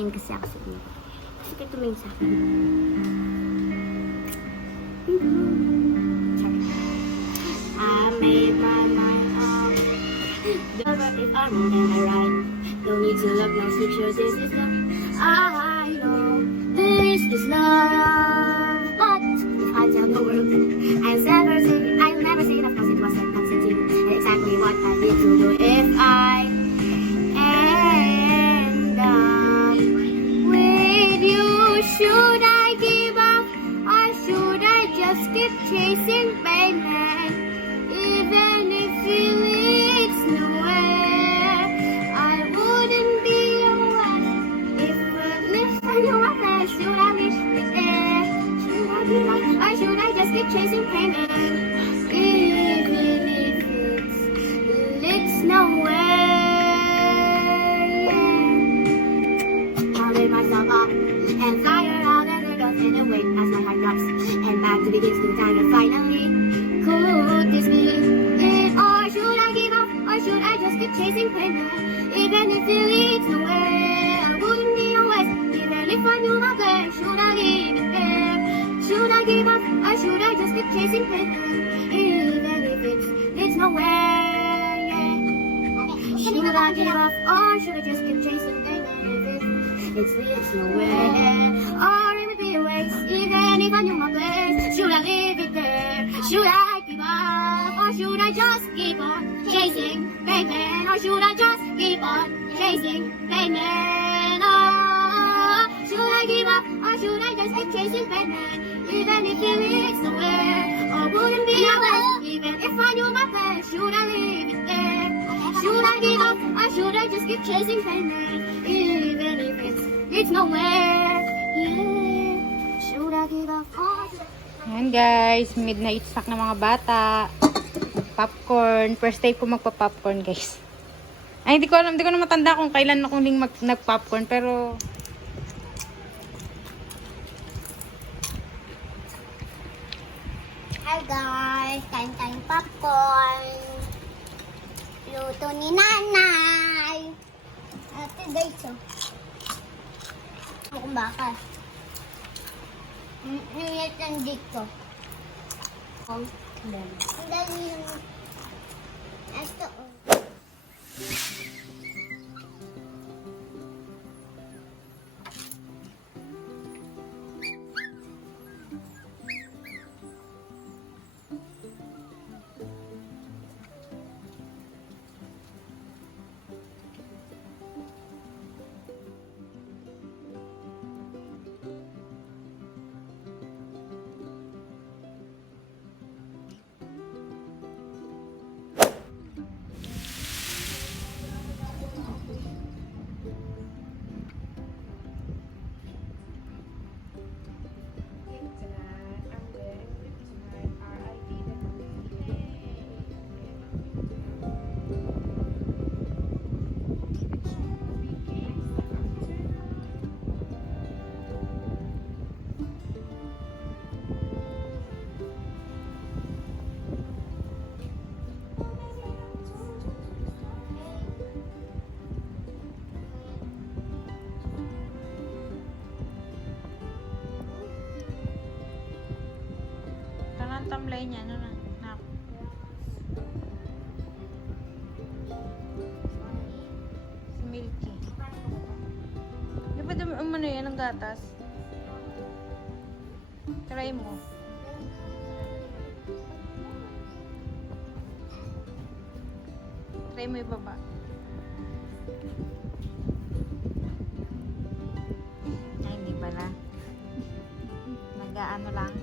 pain kasi ako sa inyo. Kasi kayo tumingin sa akin. I made my mind up. If I'm wrong, am I right? Don't need to look no pictures. This is love. I know this is love. But if I tell the world, I'll never say it. Of course, it wasn't up to you. And exactly what I need to do if I end up with you. Should I give up or should I just keep chasing pain? Even if it leads nowhere, I wouldn't be aware if it lives on your way. Should I leave it there? Should I give up or should I just keep chasing pain? Even if it leads nowhere. I'll lay myself up and fire out and the dust in the wind as my heart drops and back to begins to time and finally. Could this be it, or should I give up, or should I just keep chasing pain? Even if it leads nowhere, I wouldn't be always. Even if I knew my place, should I leave it there? Should I give up, or should I just keep chasing pain? Even if it leads nowhere, yeah. Should I give up, or should I just keep chasing pain? If it leads nowhere, or it would be a waste. Even if I knew my place, should I leave it there? Should I give up, or should I just keep on chasing pain? Or should I just keep on chasing pain? Oh, should I give up, or should I just keep chasing pain? Even if it leads nowhere, or wouldn't be a waste. Even if I knew my place, should I leave it there? Should I give up, or should I just keep chasing pain? Even if it's nowhere, yeah. Should I give up, or should I... Ayan guys, midnight snack ng mga bata. Popcorn. First time ko magpa-popcorn guys. Ay, hindi ko alam, hindi ko na matanda kung kailan ako huling nag-popcorn, pero Hi guys, kain-kain popcorn. Luto ni nanay. Ate guys, oh. Mukhang bakal. Niyat lang dito. Ang dali yung... Ito, oh. tamlay niya, ano na? Si Milky. Di ba umano yan ang gatas? Try mo. Try mo ibaba. Ay, hindi pala. Nag-ano lang.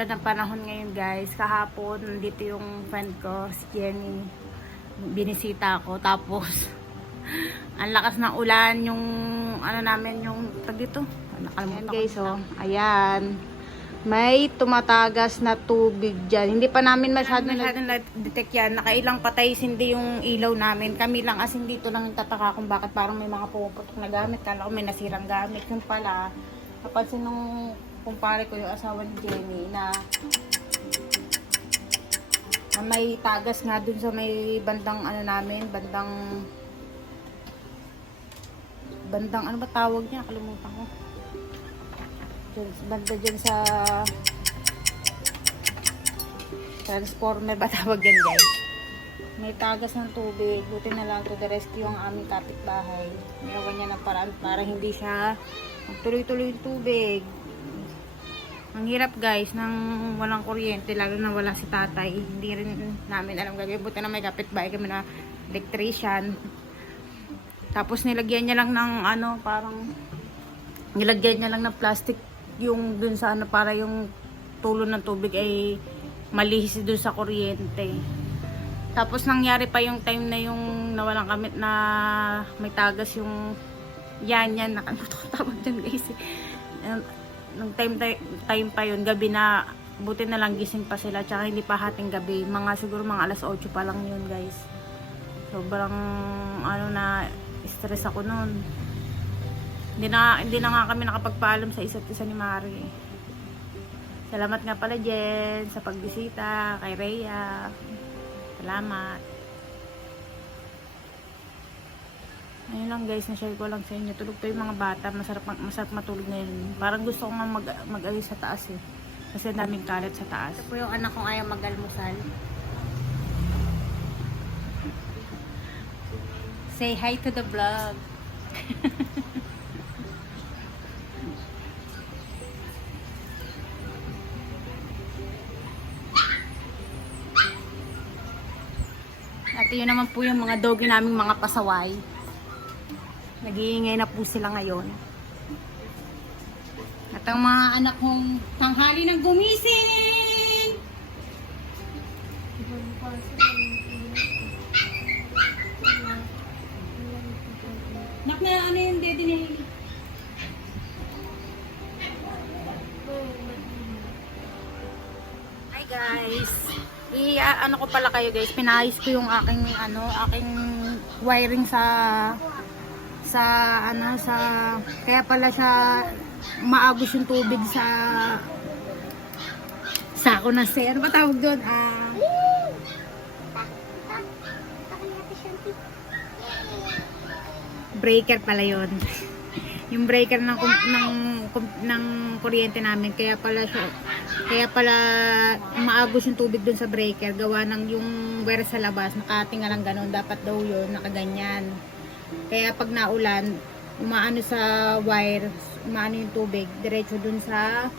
uulan ng panahon ngayon guys. Kahapon, nandito yung friend ko, si Jenny. Binisita ako. Tapos, ang lakas ng ulan, yung ano namin, yung tag dito. Ayan guys, oh. Ayan. May tumatagas na tubig dyan. Hindi pa namin masyadong na-detect yan. Nakailang patay hindi yung ilaw namin. Kami lang as dito lang tataka kung bakit parang may mga pumuputok na gamit. Kala ko may nasirang gamit. Yung pala, napansin nung kumpare ko yung asawa ni Jenny na may tagas nga dun sa may bandang ano namin, bandang ano ba tawag niya? Kalimutan ko. Banda dyan sa transformer ba tawag yan guys. May tagas ng tubig. Buti na lang to the rescue ang aming kapitbahay. Ginawa niya ng paraan para hindi siya magtuloy-tuloy yung tubig. Ang hirap guys nang walang kuryente, lalo na wala si tatay. Hindi rin namin alam gagawin. Buti na may kapitbahay kami na electrician. Tapos nilagyan niya lang ng ano, parang nilagyan niya lang ng plastic yung dun sa ano para yung tulo ng tubig ay malihis dun sa kuryente. Tapos nangyari pa yung time na yung nawalan kami na may tagas yung yan nakalimutan ko tawag dyan guys. Nung time pa yun, gabi na, buti na lang gising pa sila, tsaka hindi pa hating gabi, siguro mga alas 8 pa lang yun guys. Sobrang ano na stress ako noon. Hindi na nga kami nakapagpaalam sa isa't isa ni Mari. Salamat nga pala Jen sa pagbisita kay Rhea. Salamat. Ayun lang guys, na-share ko lang sa inyo. Tulog pa yung mga bata. Masarap matulog ngayon. Parang gusto ko nga mag-alis sa taas eh. Kasi daming kalat sa taas. Ito po yung anak kong ayaw mag-almusal. Say hi to the vlog. At yun naman po yung mga doggy naming mga pasaway. Nag-iingay na po sila ngayon. At ang mga anak kong tanghali ng gumising! Nak na ano yung daddy na yun? Hi guys! Ano ko pala kayo guys, pinayos ko yung aking wiring sa kaya pala siya maagos yung tubig sa sako na ano ba tawag doon? Breaker pala yun. Yung breaker ng kuryente namin, kaya pala maagos yung tubig dun sa breaker, gawa ng yung wire sa labas nakatinga lang ganun, dapat daw yun nakaganyan. Kaya pag naulan, umaano sa wire, umaano yung tubig diretso dun sa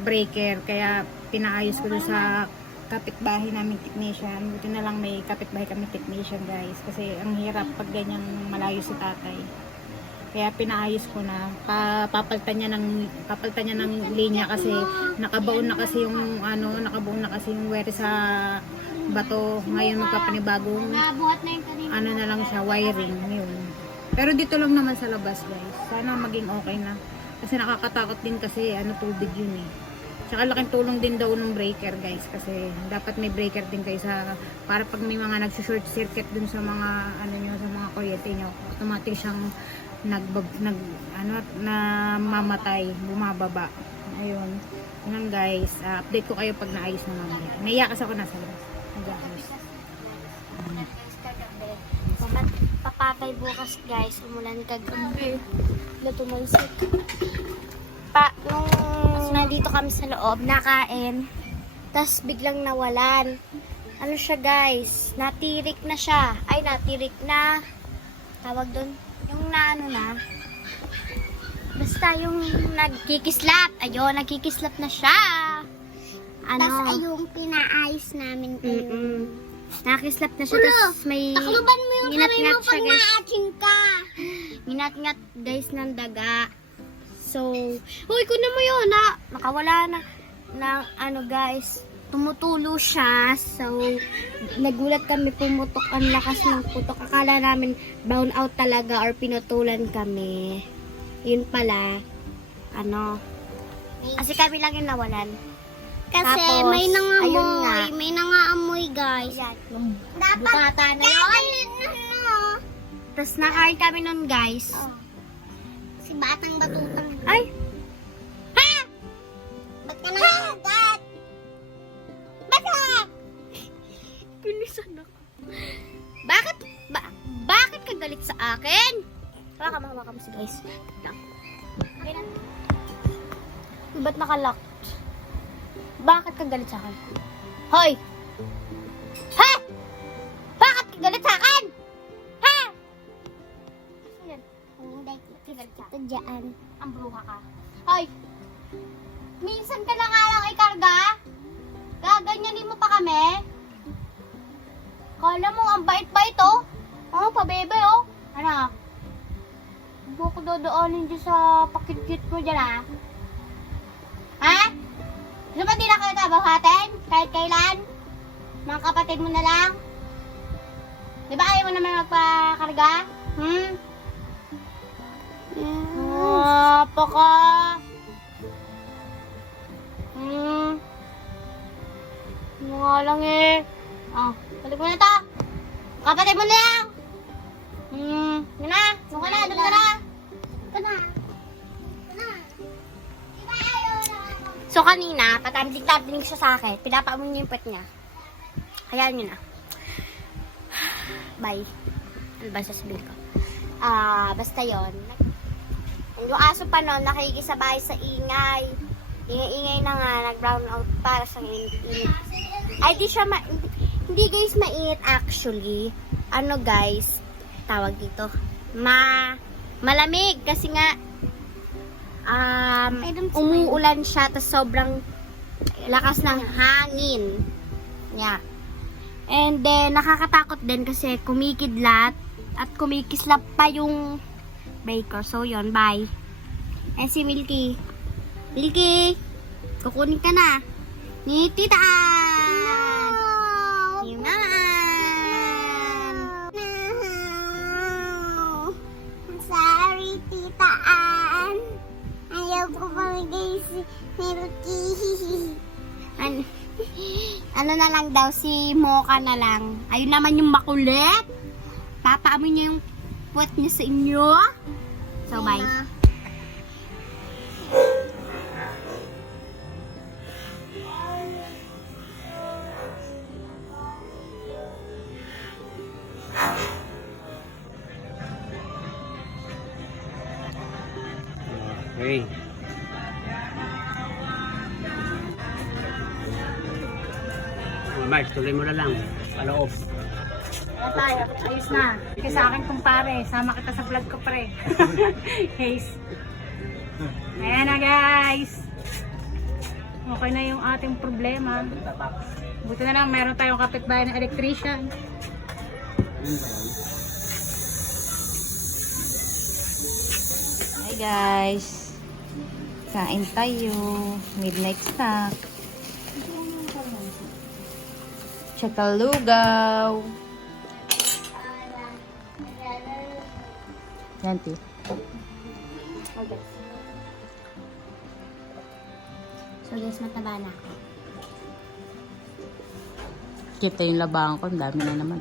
breaker. Kaya pinaayos ko dun sa kapitbahay namin technician. Buti na lang may kapitbahay kami technician guys, kasi ang hirap pag ganyang malayo si tatay. Kaya pinaayos ko na. Papalitan niya ng linya kasi nakabaon na kasi yung wire sa bato. Ngayon magpapanibagong na lang siya, wiring yun. Pero dito lang naman sa labas guys. Sana maging okay na. Kasi nakakatakot din kasi tubig yun eh. Tsaka laking tulong din daw ng breaker guys, kasi dapat may breaker din kayo para pag may mga nagsushort circuit dun sa mga sa mga kuryente nyo, automatic siyang namamatay, bumababa. Ayun. Yun guys, update ko kayo pag naayos na mamaya. Naiya kasi ako nasa labas. Nag-aayos. Papatay bukas guys, umulan kagabi. Natumansik. Nung nandito kami sa loob, nakain. Tapos biglang nawalan. Ano siya guys? Natirik na siya. Ay, natirik na. Tawag doon. Yung basta yung nagkikislap. Ayun, nagkikislap na siya. Tapos ay yung pinaayos namin. Nakislap na siya. Tapos may minat-ngat siya guys. Minat-ngat guys ng daga. So, huy, kunin mo yun nakawala na. ng ano guys, tumutulo siya. So, nagulat kami, pumutok, ang lakas ng putok. Akala namin brown out talaga or pinutulan kami. Yun pala, ano, kasi kami lang yung nawalan. Kasi Tapos, may ayun nga. nangamoy. May nangaamoy, guys. Ayan. Dapat, Bukata na yun. ano? Tapos nakain kami nun guys. Oh. Si Batang Batutang. Ay! Ha! Ba't ka nangagat? Ba't ka? Pinisan ako. Bakit ka galit sa akin? Hawakan mo si guys. Okay na. Ba't nakalock? Bakit ka galit sa akin? Hoy! Ha! Bakit ka galit sa akin? Ha! Ayan. Hindi kita dyan. Ang bruha ka. Hoy! Minsan ka na nga lang ikarga? Gaganyanin mo pa kami? Kala mo ang bait-bait oh. Oh, pabebe oh. Ano? Huwag mo ko dodoonin dyan sa pakit-kit mo dyan ah. Ha? Gusto ba di na kayo tabahatin? Kahit kailan? Mga kapatid mo na lang? Di ba ayaw mo naman magpakarga? Paka. Nga lang eh. Oh, balik mo na to. Kapatid mo na lang. Yun na. Doon ka na. Ito na. So kanina, patamdig-tamdig siya sa akin. Pinapamon niya yung pet niya. Hayaan nyo na. Bye. Ano ba sasabihin ko? Basta yon. Yung aso pa noon, nakikisabay sa ingay. Ingay-ingay na nga, nag-brown out para sa init. Ay, di siya hindi guys mainit actually. Ano guys, tawag dito. Malamig kasi nga umuulan siya tapos sobrang lakas ng hangin. Yeah. And then nakakatakot din kasi kumikidlat at kumikislap pa yung baker. So yon, bye. And si Milky. Milky, kukunin ka na. Ni Tita Ann. Ni Nalang. Sorry, Tita Ann. Ayaw ko pamigay si Milky. Ano na lang daw, si Mocha na lang. Ayun naman yung makulit. Papaamoy niya yung puwet niya sa inyo. So, bye. Okay. Mark, tuloy mo na lang. Paloob. Tay, ayos na. Kasi sa akin kumpare, sama kita sa vlog ko pre. Case. Ayan na guys. Okay na yung ating problema. Buti na lang meron tayong kapitbahay na electrician. Hi guys. Kain tayo. Midnight snack. Tsakalugaw. Yanti. Okay. So guys, mataba na ako. Kita yung labangan ko. Ang dami na naman.